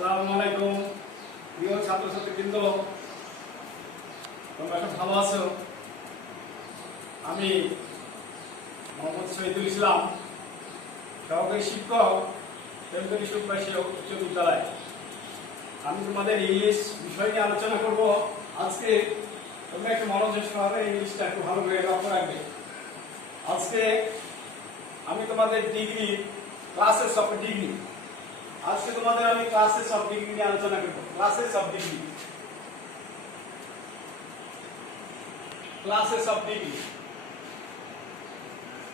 আসসালামু আলাইকুম প্রিয় ছাত্রছাত্রীবৃন্দ, তোমরা সব ভালো আছো? আমি মোহাম্মদ শহীদুল ইসলাম, সহকারী শিক্ষক, তেলতলি সুপ্রাসী উচ্চ বিদ্যালয়। আমি তোমাদের ইংলিশ বিষয় নিয়ে আলোচনা করব। আজকে তোমরা একটু মনোযোগ সহকারে ইংলিশটা একটু ভালো করে লক্ষ্য রাখবে। আজকে আমি তোমাদের ডিগ্রি, ক্লাসেস অফ ডিগ্রি, আজকে তোমাদের আমি ক্লাসেস অফ ডিগ্রি নিয়ে আলোচনা করব। Classes of degree, classes of degree,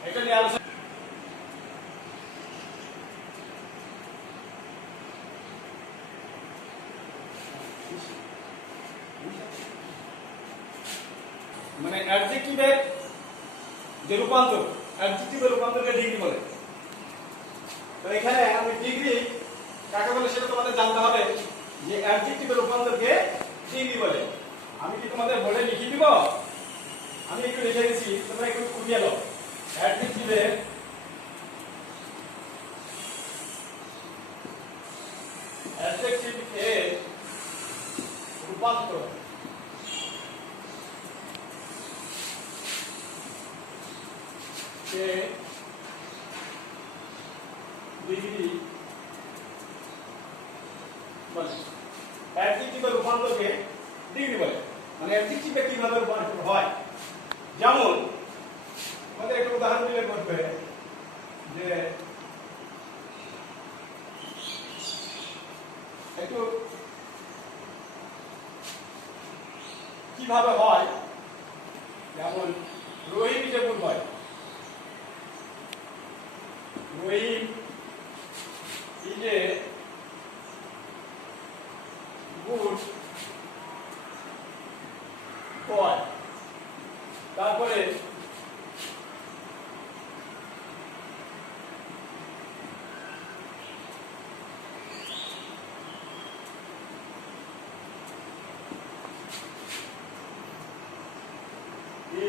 এটা নিয়ে আলোচনা। মানে অ্যাডজেক্টিভের যে রূপান্তর, অ্যাডজেক্টিভের রূপান্তরকে ডিগ্রি বলে। তো এখানে আমি ডিগ্রি কাকে বলে সেটা তোমাদের জানতে হবে, যে অ্যাডজেক্টিভের রূপান্তরকে ডিগ্রি বলে। আমি কি তোমাদের বলে লিখে দিব? আমি একটু লিখে দিচ্ছি, তোমরা একটু খুঁজিয়ে নাও। অ্যাডজেক্টিভের এর রূপান্তর কে ডিগ্রি বলে। অ্যাডজেক্টিভের রূপান্তরকে ডিগ্রি বলে। মানে অ্যাডজেক্টিভে কিভাবে রূপান্তর হয়, যেমন আমাদের একটা উদাহরণ দিলে বলবে যে একটু কিভাবে হয়, যেমন রহিম যে good boy, Rahim is a good boy. তারপরে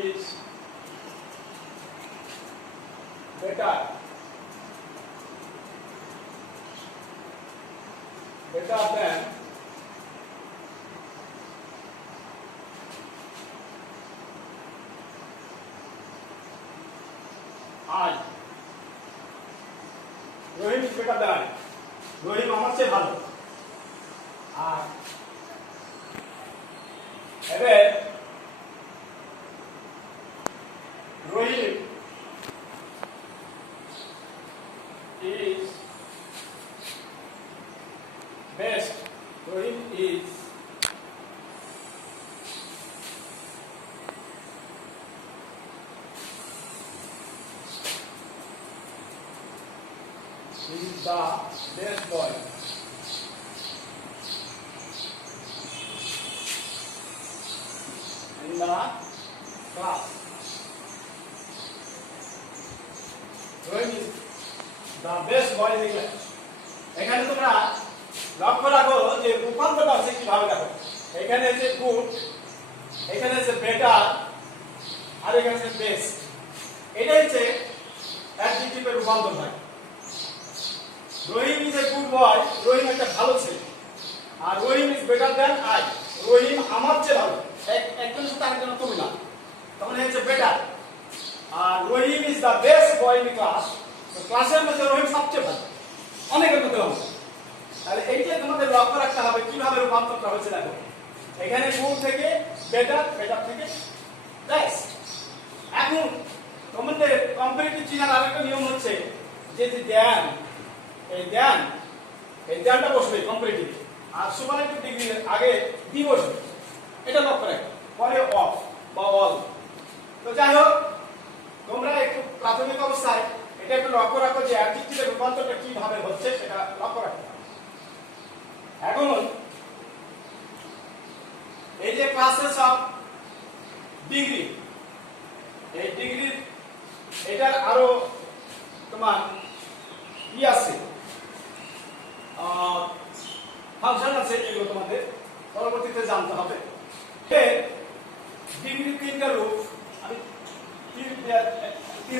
is better than I. Rahim is better than I. রহিম আমার চেয়ে ভালো। আর এবার রহিম is best. Rohim is the best boy. In the class. Rohim is the best boy in the class. এখানে তোমরা লক্ষ্য রাখো যে রূপান্তরটা হচ্ছে কিভাবে দেখো। এখানে যে গুড, এখানে যে বেটার, আর এখানে যে বেস্ট। এটা হচ্ছে অ্যাডজেক্টিভের রূপান্তর হয়। রহিম ইজ এ গুড বয়, রহিম একটা ভালো ছেলে। আর Rahim is better than I, Rahim আমার চেয়ে ভালো। একজনের সাথে আরেকজনের তুলনা, তখন হচ্ছে বেটার। আর Rahim is the best boy in class, ক্লাসের মধ্যে রহিম সবচেয়ে ভালো, অনেকের মধ্যে ভালো। তাহলে এইটাই তোমাদের লক্ষ্য রাখতে হবে কিভাবে রূপান্তরটা হচ্ছে। দেখো এখানে গুড থেকে বেটার, বেটার থেকে বেস্ট। এখন তোমাদের কম্পারেটিভ চিনার আরেকটা নিয়ম হচ্ছে যে দেন, এই দেনটা বসবে কম্পারেটিভ, আর সুপারলেটিভ ডিগ্রির আগে দি বসবে। এটা লক্ষ্য রাখো, পরে অফ বা অল। তো যাই হোক, তোমরা একটু প্রাথমিক অবস্থায় এটা একটু লক্ষ্য রাখো যে অ্যাডজেক্টিভের রূপান্তরটা কিভাবে হচ্ছে সেটা লক্ষ্য রাখো। এখন এই যে ক্লাসেস অফ ডিগ্রি, এই ডিগ্রির এটার আরো তোমার কি আছে, ফাংশন আছে, এগুলো তোমাদের পরবর্তীতে জানতে হবে। ডিগ্রি তিনটা রূপ আমি তীর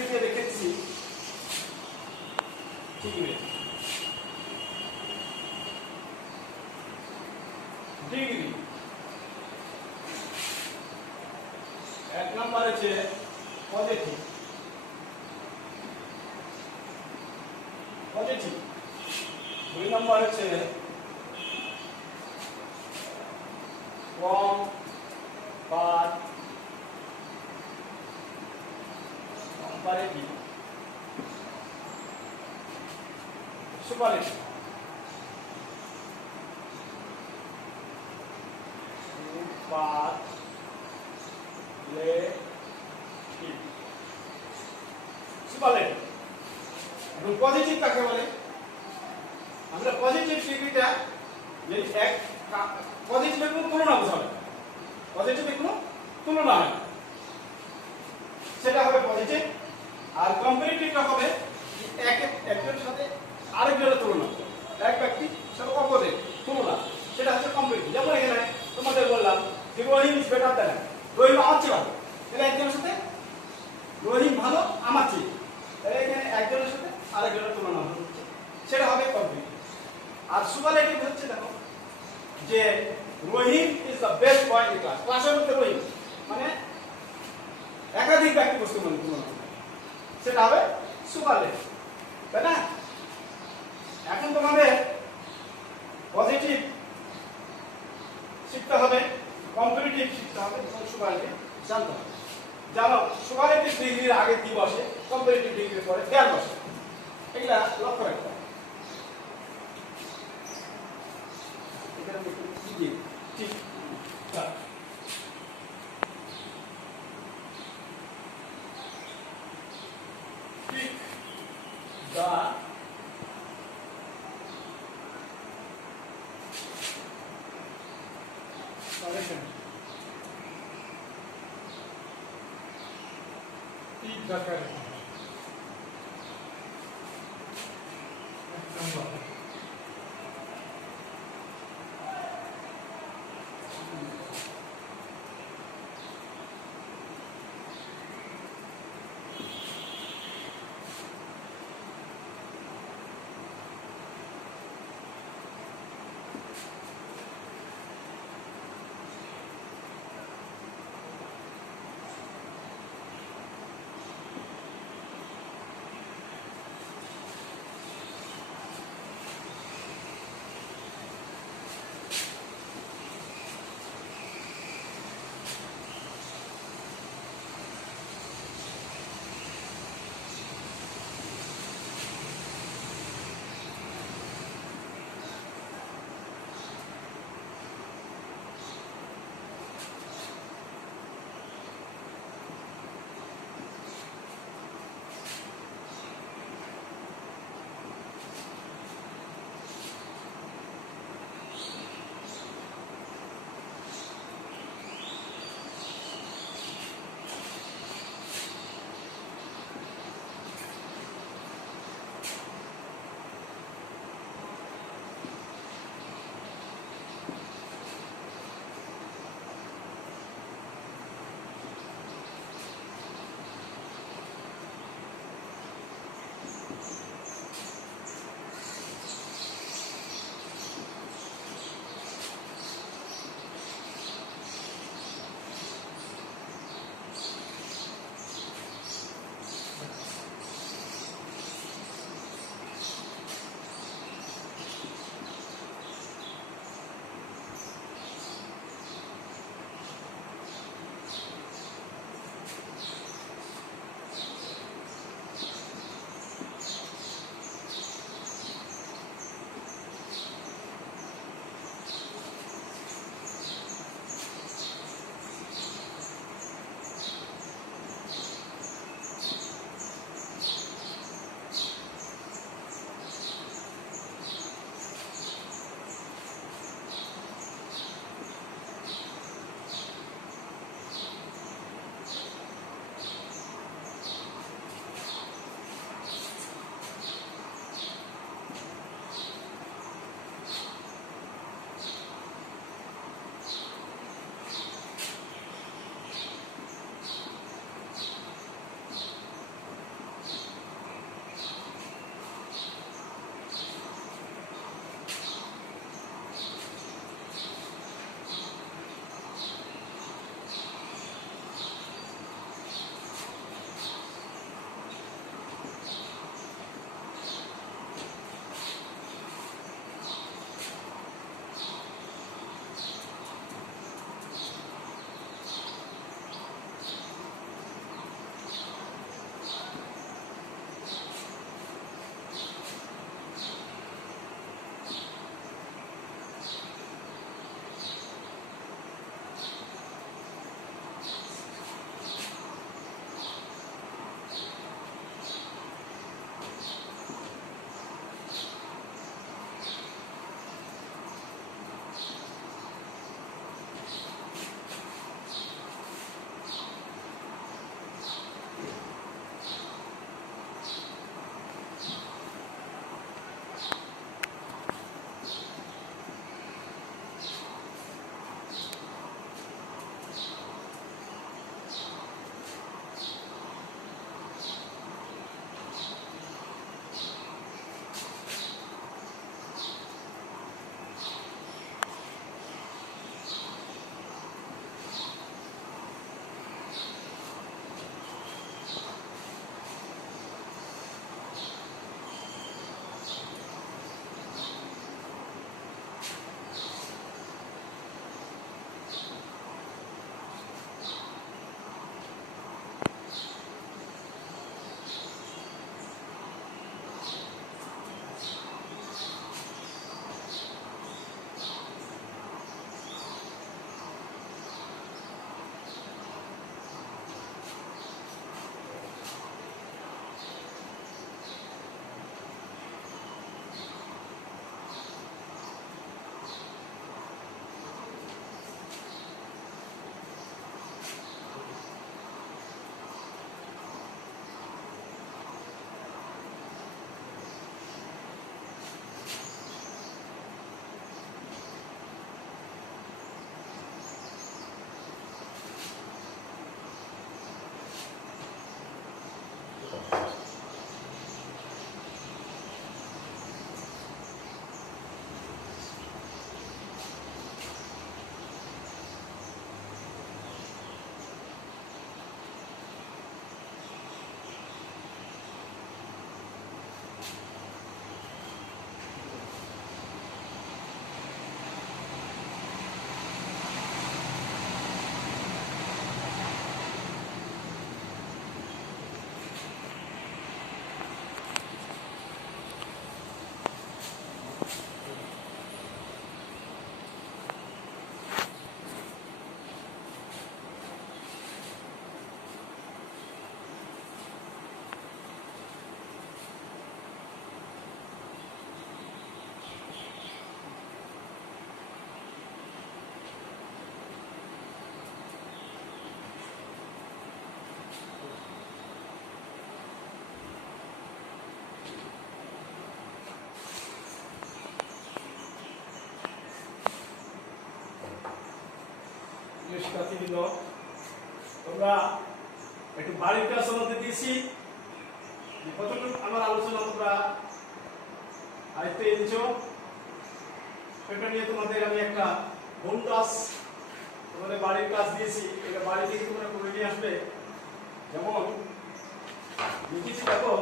দিয়ে রেখেছি, ঠিক আছে। ডিগ্রি, এক নাম্বার হচ্ছে পজিটিভ, পজিটিভ। দুই নাম্বার হচ্ছে কম বাট কম্পারেটিভ, সুপারলেটিভ। সুপারলেটিভ। এবং পজিটিভ কাকে বলে? আমরা পজিটিভ ডিগ্রিটা যদি এক পজিটিভের কোনো তুলনা বোঝাবে, পজিটিভের কোনো তুলনা হয়, সেটা হবে পজিটিভ। আর কম্পারেটিভটা হবে একজনের সাথে আরেকজনের তুলনা, এক ব্যক্তি সাথে অপরের তুলনা, সেটা হচ্ছে কম্পারেটিভ। যেমন এখানে তোমাদের বললাম যে রহিম ইজ বেটার দ্যান, রহিম আমার চেয়ে ভালো, তাহলে একজনের সাথে রহিম ভালো আমার চেয়ে, তাহলে এখানে একজনের সাথে আরেকজনের তুলনা হচ্ছে, সেটা হবে কম্পারেটিভ। আর সুপারলেটিভ হচ্ছে দেখো যে Rahim is the best boy in class, ক্লাসের মধ্যে রহিম মানে একাধিক ব্যক্তি বস্তু মানে তুলনা, সেটা হবে সুপারলেটিভ, তাই না? এখন তোমাদের পজিটিভ শিখতে হবে, কম্পারেটিভ শিখতে হবে, সুপারলেটিভ জানতে হবে। জানো সুপারলেটিভ ডিগ্রির আগে কি বসে, কম্পারেটিভ ডিগ্রির পরে দেয়াল বসে, এগুলা লক্ষ্য রাখতে হবে। ঠিক the correction, pick the correction, চিহ্ন। তোমরা একটু বাড়ির ক্লাসের মধ্যে দিয়েছি, কতটুকু আমার আলোচনা তোমরা আয়ত্তে এনেছো সেটা নিয়ে তোমাদের আমি একটা হোম ক্লাস তোমাদের বাড়ির কাজ দিয়েছি, এটা বাড়ি থেকে তোমরা করে নিয়ে আসবে। যেমন লিখেছি দেখো,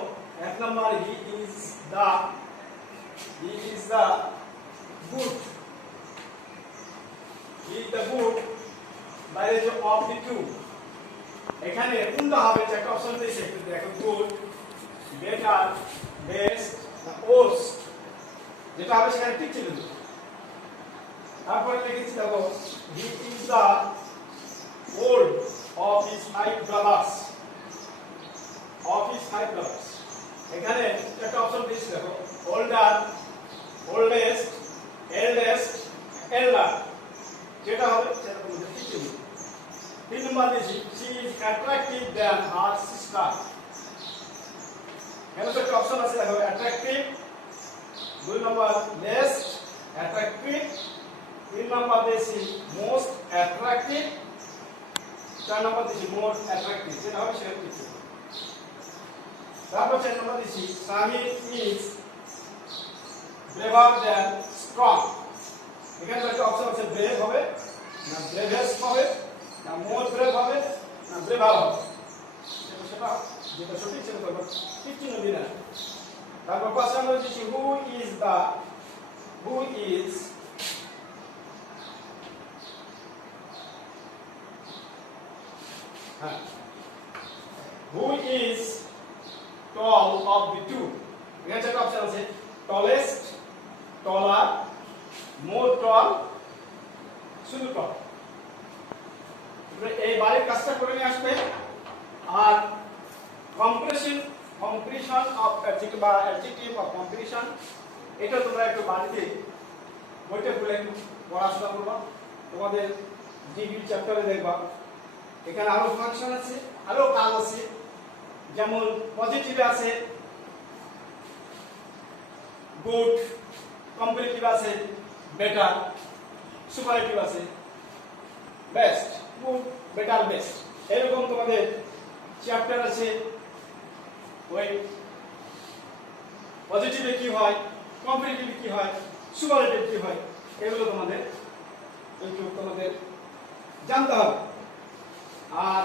1 number, he is the good, he is the good, বাইরে যে অফ দি টু, এখানে কোনটা হবে? একটা অপশন দিয়েছে, দেখো গুড, বেটার, বেস্ট, ওর্স্ট, যেটা হবে সেখানে ঠিক ছিল। তারপরে লিখেছি দেখো, he is the old of his 5 brothers, of his 5 brothers, এখানে একটা অপশন দিয়েছি দেখো, ওল্ডার, ওল্ডেস্ট, এল্ডেস্ট, এল্ডার, যেটা হবে সেটা তোমাদের ঠিক ছিল। 3 নম্বর দিয়েছি, she is attractive than her sister, এখানে তো একটা অপশন আছে দেখো, attractive। 2 নম্বর less attractive, 3 নম্বর দিয়েছি most attractive, 4 নম্বর দিয়েছি more attractive, যেটা হবে সেটা ঠিক ছিল। তারপর 4 নম্বর দিয়েছি Sahil is braver than strong, এখানে একটা অপশন আছে brave হবে না bravest হবে না more brave হবে না braver হবে, সেটা যেটা সঠিক সেটা করব, ঠিক চিহ্ন দিন। তারপর 5 নম্বর দিয়েছি who is who is tall of the two, এখানে একটা অপশন আছে tallest, taller, more tall, শুধু tall। এই বাড়ির কাজটা করে নিয়ে আসবে। আর কম্প্রেশন অফ অ্যাডজেক্টিভ বা অ্যাডজেক্টিভ অফ কম্প্রেশন, এটা তোমরা একটু বাড়িতে বইটা খুলে একটু পড়াশোনা করবা, তোমাদের ডিগ্রি চ্যাপ্টারে দেখবা এখানে আরো ফাংশন আছে, আরো কাজ আছে। যেমন পজিটিভে আছে গুড, কম্পারেটিভ আছে বেটার, সুপারলেটিভ আছে বেস্ট, গুড, বেটার, বেস্ট, এরকম তোমাদের চ্যাপ্টার আছে। ওই পজিটিভে কি হয়, কম্পারেটিভে কি হয়, সুপারলেটিভ কি হয়, এগুলো তোমাদের জানতে হবে। আর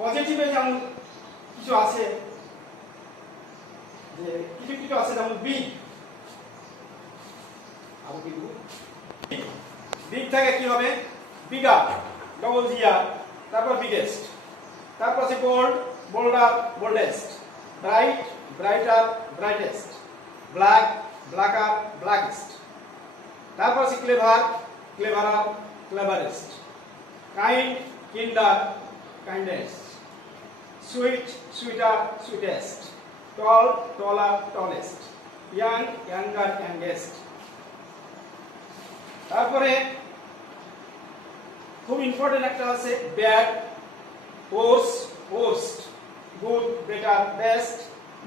পজিটিভে যেমন কিছু আছে, যে কিছু আছে যেমন বিগ, আরো কি বিগ থেকে কি হবে বিগার, ডবল জিআর, তারপর বিগেস্ট, তারপর আছে bold, bolder, boldest, bright, brighter, brightest, black, blacker, blackest, তারপর আছে clever, cleverer, cleverest, kind, kinder, kindest, sweet, sweeter, sweetest, tall, taller, tallest, young, younger, youngest. তারপরে খুব ইম্পর্টেন্ট একটা আছে bad, worse, worst, good, better, best,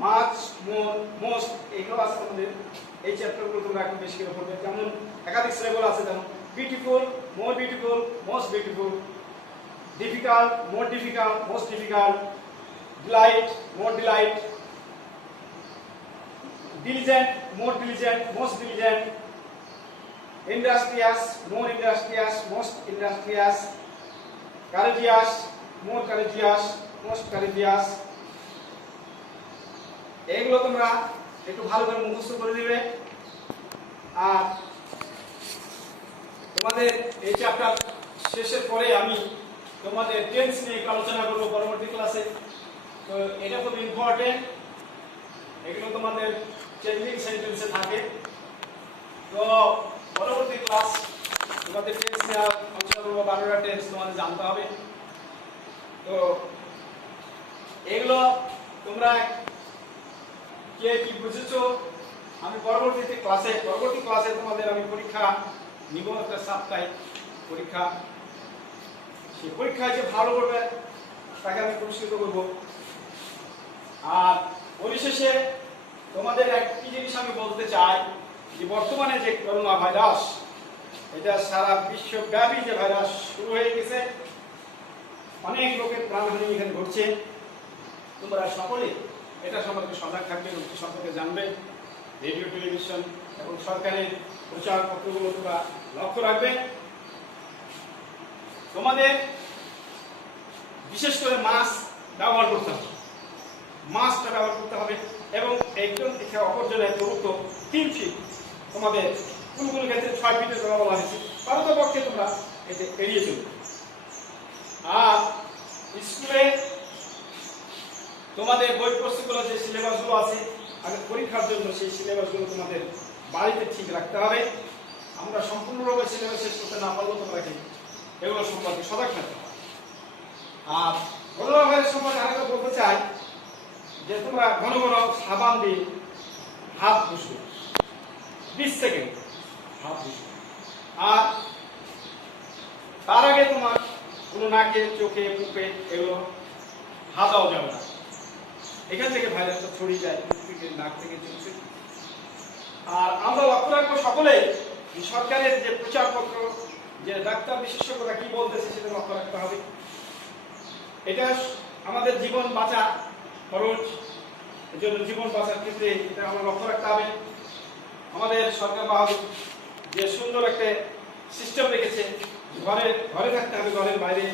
much, more, most, এগুলো আছে তোমাদের। এই চ্যাপ্টারগুলো তোমরা একটু বেশি করে পড়বে। যেমন একাধিক শ্রেণীগুলো আছে, যেমন beautiful, more beautiful, most beautiful, difficult, more difficult, most difficult, delight, more delight, diligent, more diligent, most diligent, industrious, more industrious, most industrious, courageous, more courageous, most courageous। এগুলো তোমরা একটু ভালো করে মুখস্থ করে দিবে। আর তোমাদের এই চ্যাপ্টার শেষের পরে আমি তোমাদের টেন্স নিয়ে একটু আলোচনা করব পরবর্তী ক্লাসে। তো এটা খুব ইম্পর্টেন্ট, এগুলো তোমাদের চেঞ্জিং সেন্টেন্সে থাকে। তো পরবর্তী ক্লাস তোমাদের টেন্স নিয়ে আলোচনা করবো, 12টা টেন্স তোমাদের জানতে হবে। তো এগুলো তোমরা কে কি বুঝেছো, আমি পরবর্তী ক্লাসে তোমাদের আমি পরীক্ষা নিব, একটা সাপ্তাহিক পরীক্ষা। সেই পরীক্ষায় যে ভালো করবে তাকে আমি পুরস্কৃত করব। আর পরিশেষে তোমাদের একটি জিনিস আমি বলতে চাই, যে বর্তমানে যে করোনা ভাইরাস, এটা সারা বিশ্বব্যাপী যে ভাইরাস শুরু হয়ে গেছে, অনেক লোকের প্রাণহানি এখানে ঘটছে। তোমরা সকলে এটা সম্পর্কে সজাগ থাকবে, রোগটি সম্পর্কে জানবে। রেডিও, টেলিভিশন এবং সরকারের প্রচারপত্রগুলো তোমরা লক্ষ্য রাখবে। তোমাদের বিশেষ করে মাস্ক ব্যবহার করতে হবে, মাস্কটা ব্যবহার করতে হবে এবং একজন থেকে অপরজনের দূরত্ব 3 ফিট, তোমাদের কোন কোন ক্ষেত্রে 6 ফিটের কথা বলা হয়েছে, পারতপক্ষে তোমরা এতে এড়িয়ে চলবে। আর স্কুলে তোমাদের বই পুস্তকগুলো যে সিলেবাসগুলো আছে আগে পরীক্ষার জন্য, সেই সিলেবাসগুলো তোমাদের বাড়িতে ঠিক রাখতে হবে। আমরা সম্পূর্ণভাবে সিলেবাস শেষ করতে না পারলেও তোমাকে এগুলো সম্পর্কে সজাগ থাকতে হবে। আর করোনা ভাইরাস সম্পর্কে আরেকটা বলতে চাই যে তোমরা ঘন ঘন সাবান দিয়ে হাত ঘষবে, 20 সেকেন্ড হাত ঘষবে। আর তার আগে তোমার কোনো নাকে, চোখে, মুখে এগুলো হাত দেওয়া যাবে না। এখান থেকে ভাইরাসটা ছড়িয়ে যায় নাক থেকে, চোখ থেকে। আর আমরা লক্ষ্য রাখবো সকলে সরকারের যে প্রচারপত্র, যে ডাক্তার বিশেষজ্ঞরা কি বলতেছে সেটা লক্ষ্য রাখতে হবে। এটা আমাদের জীবন বাঁচা খরচ, এর জন্য জীবন বাঁচার ক্ষেত্রে এটা আমরা লক্ষ্য রাখতে হবে। আমাদের সরকার বাহাদুর যে সুন্দর একটা সিস্টেম রেখেছে, ঘরে ঘরে থাকতে হবে, ঘরের বাইরে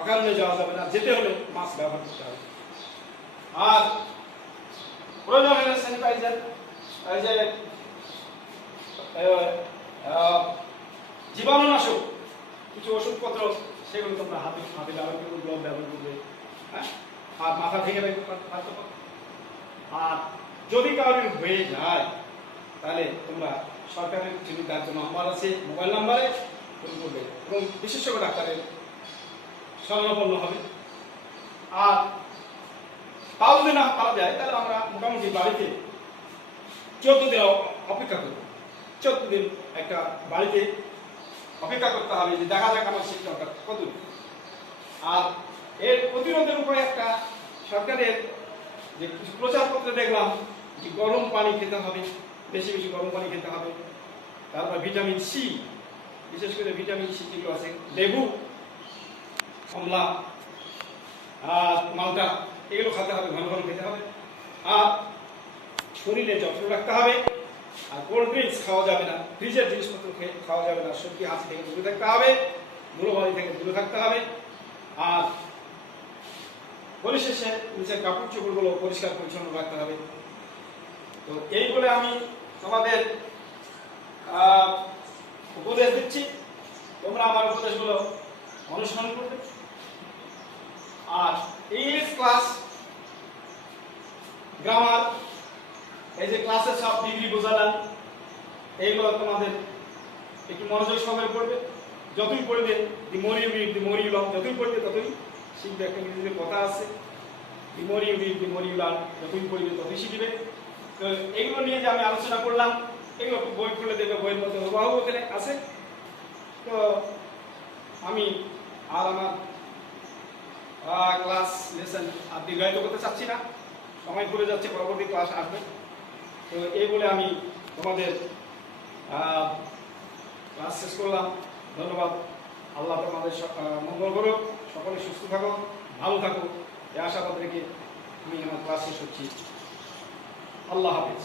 অকারণে যাওয়া যাবে না, যেতে হলে মাস্ক ব্যবহার করতে হবে। আর প্রয়োজন হলে স্যানিটাইজার, জীবাণুনাশক কিছু ওষুধপত্র, সেগুলো তোমরা হাতে হাতে ব্যবহার করবে, গ্লোভ ব্যবহার করবে। হ্যাঁ, আর মাথা থেকে রাখতে। আর যদি কারোর হয়ে যায় তাহলে তোমরা সরকারের যিনি তার জন্য নাম্বার আছে, মোবাইল নাম্বারে ফোন করবে এবং বিশেষজ্ঞ ডাক্তারের শরণাপন্ন হবে। আর তাও যদি না পারা যায় তাহলে আমরা মোটামুটি বাড়িতে 14 দিন অপেক্ষা করব। 14 দিন একটা বাড়িতে অপেক্ষা করতে হবে যে দেখা যাক আমার শিক্ষকটা কত। আর এর প্রতিরোধের উপরে একটা সরকারের যে কিছু প্রচারপত্রে দেখলাম যে গরম পানি খেতে হবে, বেশি বেশি গরম পানি খেতে হবে। তারপর ভিটামিন সি, বিশেষ করে ভিটামিন সি যেগুলো আছে, লেবু, কমলা আর মালটা, এগুলো খেতে হবে, ঘন ঘন খেতে হবে। আর শরীরে যত্ন রাখতে হবে। আর কোল্ড ড্রিঙ্কস খাওয়া যাবে না, ফ্রিজের জিনিসপত্র খাওয়া যাবে না, সবজি হাঁস থেকে দূরে থাকতে হবে, ধুলোবালি থেকে দূরে থাকতে হবে। আর পরিশেষে নিচের কাপড় চোপড়গুলো পরিষ্কার পরিচ্ছন্ন রাখতে হবে। তো এই বলে আমি তোমাদের উপদেশ দিচ্ছি, তোমরা আমার উপদেশগুলো অনুসরণ করবে। আর ইংলিশ ক্লাস, গ্রামার, এই যে ক্লাসের সব ডিগ্রি বোঝালাম, এইগুলো তোমাদের একটু মনোযোগ সহকারে পড়বে। যতই পড়বে, the more you read the more you learn, যতই পড়বে ততই শিখবে। একটা ইংরেজিতে কথা আছে, the more you read the more you learn, যতই পড়বে ততই শিখবে। তো এগুলো নিয়ে যে আমি আলোচনা করলাম, এগুলো বই খুলে দেখবে, বইয়ের মধ্যে হুবহু ওখানে আছে। তো আমি আর আমার ক্লাস লেসন আর দীর্ঘায়িত করতে চাচ্ছি না, সময় ঘুরে যাচ্ছে, পরবর্তী ক্লাস আসবে। তো এই বলে আমি তোমাদের ক্লাস শেষ করলাম। ধন্যবাদ। আল্লাহ তোমাদের মঙ্গল করুক, সকলে সুস্থ থাকো, ভালো থাকো, এই আশাবাদ রেখে আমি আমার ক্লাস শেষ করছি। আল্লাহ হাফেজ।